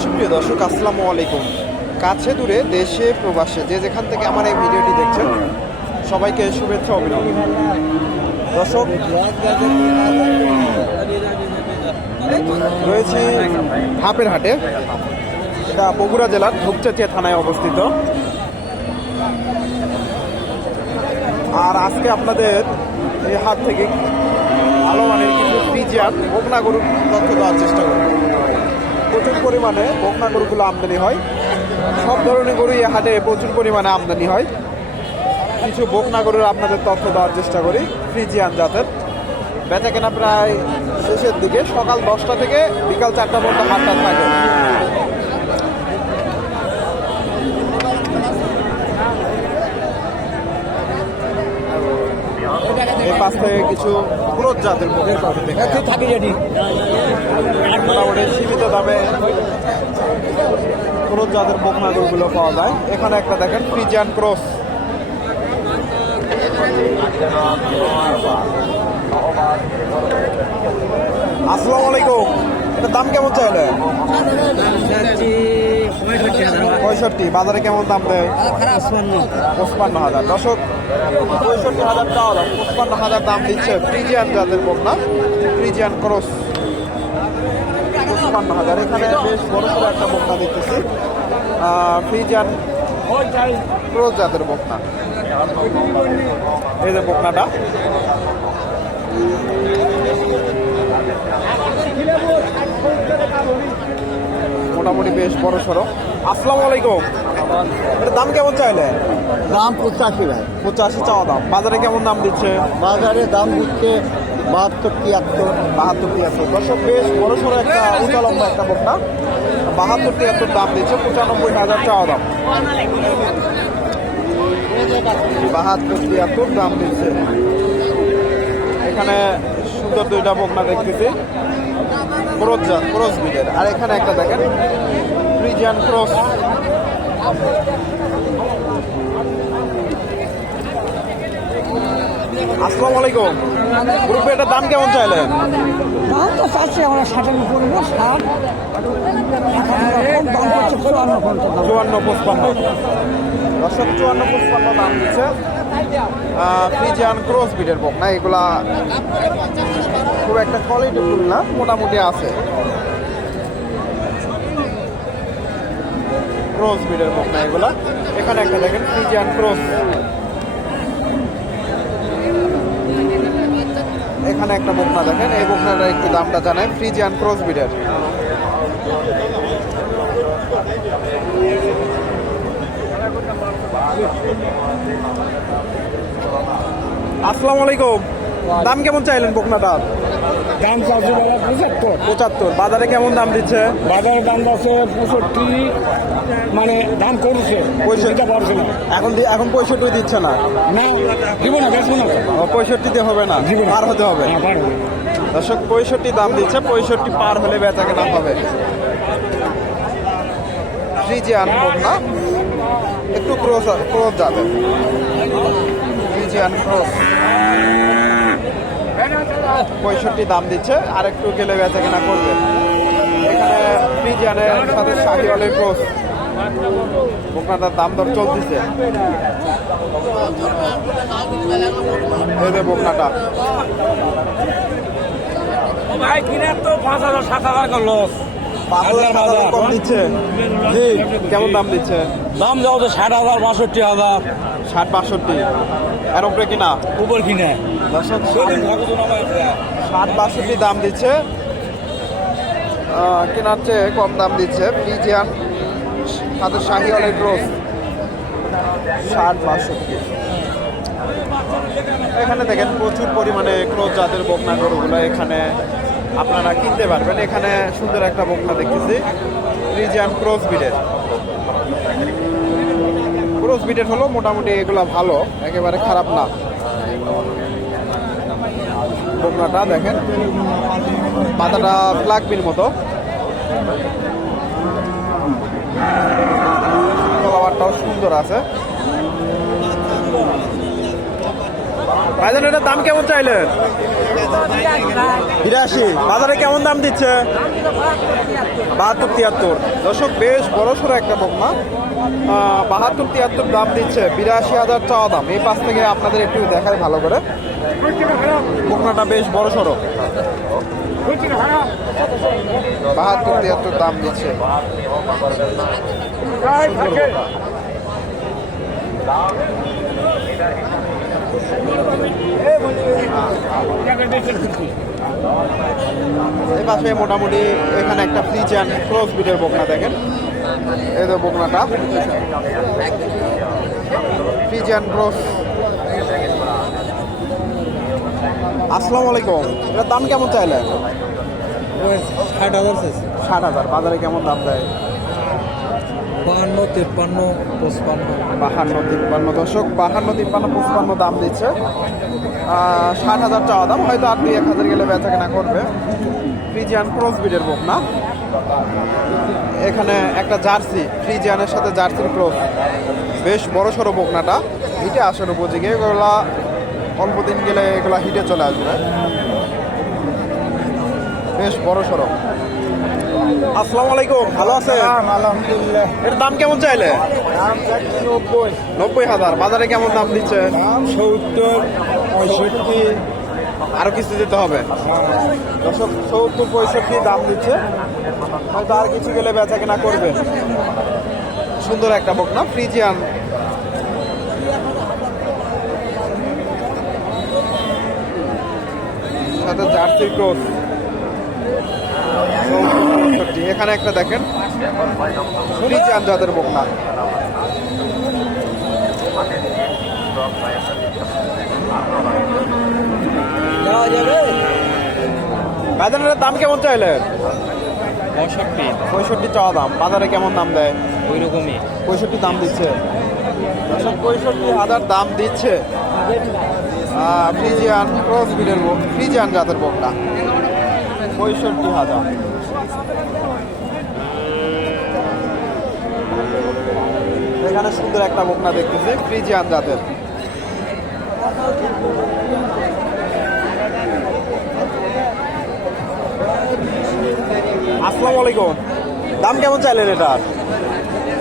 সুপ্রিয় দর্শক, আসসালামু আলাইকুম। কাছে দূরে, দেশে, প্রবাসে, যে যেখান থেকে আমার এই ভিডিওটি দেখছেন, সবাইকে শুভেচ্ছা, অভিনন্দন। দর্শক, রয়েছি হাপের হাটে, এটা বগুড়া জেলার ধূপচাচিয়া থানায় অবস্থিত। আর আজকে আপনাদের এই হাট থেকে ভালো মানের কিন্তু পিজিয়ার বকনা গরুর তথ্য দেওয়ার চেষ্টা করব। প্রচুর পরিমাণে বকনা গরুগুলো আমদানি হয়। সব ধরনের গরুই হাটে প্রচুর পরিমাণে আমদানি হয়। কিছু বকনা গরুর আপনাদের তথ্য দেওয়ার চেষ্টা করি, ফ্রিজিয়ান জাতের। বেচা কেনা প্রায় শেষের দিকে, সকাল দশটা থেকে বিকাল চারটা পর্যন্ত হাটটা থাকে। এই পাশ থেকে কিছু ক্রোধ জাতের বকনা গরু দেখে থাকি জানি মোটামুটি সীমিত দামে ক্রোধ জাতের বকনা গরুগুলো পাওয়া যায়। এখানে একটা দেখেন ফ্রিজিয়ান ক্রস আসসালামু আলাইকুম। এটা দাম কেমন চাইলে পঁয়ষট্টি, বাজারে কেমন দাম দেয়? পঁচপান্ন হাজার। দশক পঁয়ষট্টি হাজার টাকা পঁচপান্ন হাজার দাম দিচ্ছে ফ্রিজিয়ান জাতের বকনা ফ্রিজিয়ান ক্রস পঁচপান্ন হাজার। এখানে বেশ বড় করে একটা বকনা দেখতেছি। ফ্রিজিয়ান ক্রস জাতের বকনা। এই যে বকনাটা। মোটামুটি বেশ বড় সড়ো। আসসালামু আলাইকুম। এটার দাম কেমন চাইলে? দাম পঁচাশি ভাই। পঁচাশি চাওয়া দাম। বাজারে কেমন দাম দিচ্ছে? বাজারে দাম দিচ্ছে বাহাত্তর তিয়াত্তর। বাহাত্তর তিয়াত্তর। দর্শক বেশ বড় সড়ো একটা উঁচা লম্বা একটা বকনা বাহাত্তর তিয়াত্তর দাম দিচ্ছে পঁচানব্বই হাজার চাওয়া দাম। বাহাত্তর তিয়াত্তর দাম দিচ্ছে। এখানে সুন্দর দুইটা বকনা দেখতেছি। ক্রস ক্রস বিটের আর এখানে একটা দেখেন ফ্রিজিয়ান ক্রস আসসালামু আলাইকুম। গ্রুপে এটার দাম কেমন চাইলেন? দাম তো চাচ্ছি আমরা ষাটের উপরে ষাট। চুয়ান্ন দাম চুয়ান্ন পঁচপান্ন। দশক চুয়ান্ন পঁচপান্ন দাম দিচ্ছে। ফ্রিজিয়ান ক্রস বিটের বক না এগুলা খুব একটা কোয়ালিটি ফুল না, মোটামুটি আছে। ক্রস বিটের বক না এগুলা। এখানে একটা দেখেন ফ্রিজিয়ান ক্রস এখানে একটা বকনা দেখেন, এই বকনাটা একটু দামটা জানাই ফ্রিজিয়ান ক্রস বিটের আসসালামু আলাইকুম। দাম কেমন চাইলেন বকনাটার দাম বেলা পঁচাত্তর। পঁচাত্তর। বাজারে কেমন দাম দিচ্ছে? বাজারে দাম আছে পঁয়ষট্টি। মানে দাম করছে পয়সাটা পারছে না। এখন এখন পঁয়ষট্টি দিচ্ছে না? না দিব না না। পঁয়ষট্টিতে হবে না? না। পার হতে হবে? হ্যাঁ, পার দর্শক পঁয়ষট্টি দাম দিচ্ছে পঁয়ষট্টি পার হলে বেচা কেনা হবে। ফ্রিজিয়ান বকনা। একটু ক্রোস ক্রোস যাবে। ফ্রিজিয়ান ক্রোস পঁয়ষট্টি দাম দিচ্ছে আর একটু গেলে বেচা কেনা করবে। এখানে ফ্রিজিয়ানের সাথে শাহিওয়ালের ক্রোস বকনাটার দাম দর চলতেছে। বকনাটা ভাই, কিনে তো পাঁচ হাজার, সাত হাজার করল জি কেমন দাম দিচ্ছে? দাম যাও তো ষাট হাজার বাষট্টি হাজার। ষাট বাষট্টি। এর উপরে কিনা উপর কিনে ষাট বাষট্টি দাম দিচ্ছে। কেনার চেয়ে কম দাম দিচ্ছে। ফ্রিজিয়ান সাথে শাহিওয়ালের ক্রোস ষাট বাষট্টি। এখানে দেখেন প্রচুর পরিমাণে ক্রোস জাতের বকনা গরুগুলো এখানে আপনারা কিনতে পারবেন। এখানে সুন্দর একটা বকনা দেখতেছি। ফ্রিজিয়ান ক্রস বিডের ক্রস বিডের হলো মোটামুটি এগুলা ভালো, একেবারে খারাপ না। বকনাটা দেখেন মাথাটা প্লাগবির মতো। কলাবারটাও সুন্দর আছে। ভাইজান এটার দাম কেমন চাইলেন? বিরাশি। বাজারে কেমন দাম দিচ্ছে? বাহাত্তর তিয়াত্তর। দর্শক বেশ বড় সড়ো একটা আহ, বাহাত্তর তিয়াত্তর দাম দিচ্ছে। বিরাশি হাজার চাওয়া দাম। এই পাশ থেকে আপনাদের একটু দেখায় ভালো করে। বকনাটা বেশ বড় সড়ো। বাহাত্তর তিয়াত্তর দাম দিচ্ছে। এই পাশে মোটামুটি এখানে একটা ফ্রিজান ক্রস বিটের বকনা দেখেন। এই তো বকনাটা। ফ্রিজান ক্রস আসসালামু আলাইকুম। এটার দাম কেমন চাইলে ষাট হাজার ষাট হাজার। বাজারে কেমন দাম দেয়? বাহান্ন, তিপ্পান্ন, পঁচপান্ন। বাহান্ন, তিপ্পান্ন দশক বাহান্ন, তিপ্পান্ন, পঁচপান্ন দাম দিচ্ছে। ষাট হাজার চাওয়া দাম, হয়তো আর এক হাজার গেলে বেচা কেনা করবে। ফ্রিজিয়ান ক্রস বিডের বোক না? এখানে একটা জার্সি, ফ্রিজিয়ানের সাথে জার্সির ক্রস। বেশ বড় সড়ো বকনাটা। হিটে আসার উপযোগী। এগুলা অল্প দিন গেলে এগুলা হিটে চলে আসবে। বেশ বড় সড়ো আসসালামু আলাইকুম ভালো আছেন? আলহামদুলিল্লাহ। এর দাম কেমন চাইলে? নব্বই। নব্বই হাজার। বাজারে কেমন দাম দিচ্ছে? দাম সত্তর পঁয়ষট্টি। আরও কিছু দিতে হবে? দশক সত্তর পঁয়ষট্টি দাম দিচ্ছে। হয়তো আর কিছু গেলে বেচা কেনা করবে। সুন্দর একটা বক না ফ্রিজিয়ান। সাথে জার্সি ক্রস। এখানে একটা দেখেন ফ্রিজিয়ান জাতের বক না বাজারের দাম কেমন চাইলেন? পঁয়ষট্টি। পঁয়ষট্টি চাওয়া দাম। বাজারে কেমন দাম দেয়? ওই রকমই পঁয়ষট্টি দাম দিচ্ছে। পঁয়ষট্টি হাজার দাম দিচ্ছে। ফ্রিজিয়ান ক্রস বোক ফ্রিজিয়ান জাতের বোকটা পঁয়ষট্টি হাজার। এখানে সুন্দর একটা বকনা দেখতেছি ফ্রিজিয়ান জাতের। আসসালামু আলাইকুম। দাম কেমন চাইলেন এটার?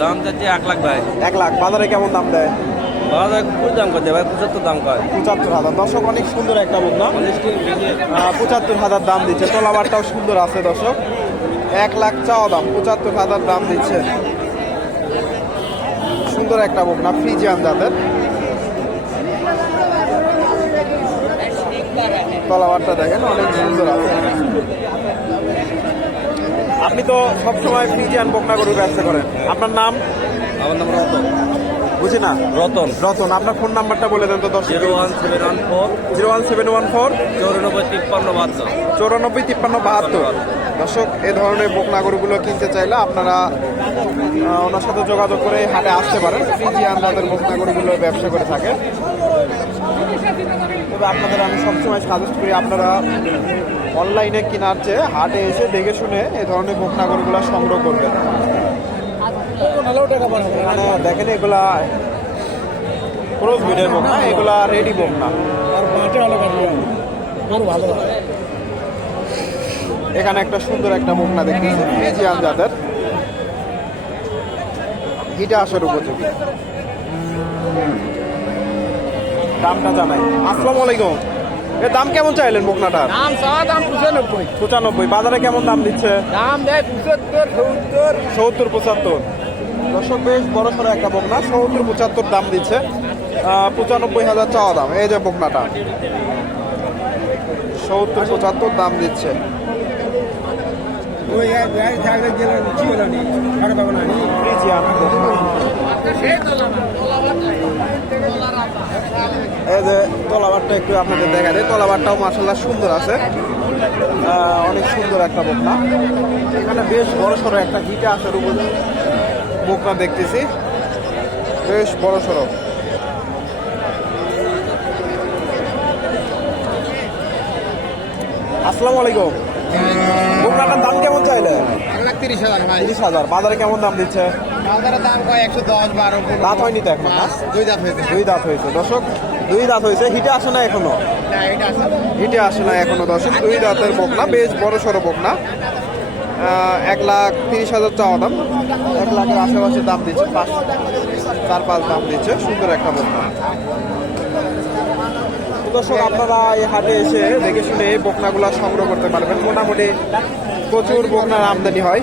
দাম চাচ্ছি এক লাখ ভাই। এক লাখ। বাজারে কেমন দাম দেয়? দাম করছে ভাই পঁচাত্তর দাম করে। পঁচাত্তর হাজার। দর্শক অনেক সুন্দর একটা বকনা আহ, পঁচাত্তর হাজার দাম দিচ্ছে। তলাবারটাও সুন্দর আছে দর্শক। এক লাখ চাওয়া দাম পঁচাত্তর হাজার দাম দিচ্ছে। সুন্দর একটা বকনা ফ্রিজিয়ান জাতের। তলাবারটা দেখেন অনেক সুন্দর আছে। আপনি তো সবসময় ফ্রিজিয়ান বকনা গরু ব্যবসা করেন। আপনার নাম? আমার নাম রতন। বুঝি না? রতন। রতন আপনার ফোন নাম্বারটা বলে দেন তো দশ zero one seven one four. Zero one seven one four. চৌরানব্বই তিপ্পান্ন বাহাত্তর। চৌরানব্বই তিপ্পান্ন বাহাত্তর। দর্শক এ ধরনের বোকনা গরুগুলো কিনতে চাইলে আপনারা ওনার সাথে যোগাযোগ করে হাটে আসতে পারেন। ফ্রিজিয়ান তাদের বোকনা গরুগুলো ব্যবসা করে থাকে। তবে আপনাদের আমি সবসময় সাজেস্ট করি আপনারা অনলাইনে কেনার চেয়ে হাটে এসে দেখে শুনে এই ধরনের বোকনা গরুগুলো সংগ্রহ করবেন। দেখেন এগুলা ক্রস ব্রিডের বোকনা এগুলা রেডি ভালো আরও ভালো এখানে একটা সুন্দর একটা বকনা দেখতেছি ফ্রিজিয়ান জাতের। হিটা আসার উপযোগী। দামটা জানাই। আসসালামু আলাইকুম। এর দাম কেমন চাইলেন বকনাটার দাম চাওয়া দাম পঁচানব্বই। পঁচানব্বই। বাজারে কেমন দাম দিচ্ছে? দাম দেয় পঁচাত্তর সত্তর। সত্তর পঁচাত্তর। দর্শক বেশ বড় সড়ো একটা বকনা। সত্তর পঁচাত্তর দাম দিচ্ছে। পঁচানব্বই হাজার চাওয়া দাম। এই যে বকনাটা। সত্তর পঁচাত্তর দাম দিচ্ছে। ওই গাড়ি এই যে তলাবারটা একটু আপনাদের দেখা দেয় তলাবারটাও মার্শাল্লাহ সুন্দর আছে। অনেক সুন্দর একটা বকনা। এখানে বেশ বড় সড়ো একটা হিটে আছে উপর বকনা দেখতেছি। বেশ বড় সড়ো। আসসালামু আলাইকুম। বকনাটার দাম কেমন চাইলে তিরিশ হাজার তিরিশ হাজার। বাজারে কেমন দাম দিচ্ছে? বাজারের দাম কয়? একশো দশ বারো দাঁত হয়নি তো এখন না? দুই দাঁত হয়েছে। দুই দাঁত হয়েছে। দর্শক দুই দাঁত হয়েছে। হিটে আসে না এখনও? হিটে আসে না। এখনও দর্শক। দুই দাঁতের বকনা বেশ বড় সড়ো বকনা। এক লাখ তিরিশ হাজার চাওয়া দাম। এক লাখের আশেপাশে দাম দিচ্ছে পাঁচ চার পাঁচ দাম দিচ্ছে। সুন্দর একটা বকনা। দর্শক আপনারা এই হাটে এসে দেখে শুনে এই বকনাগুলো সংগ্রহ করতে পারবেন। মোটামুটি প্রচুর বকনার আমদানি হয়।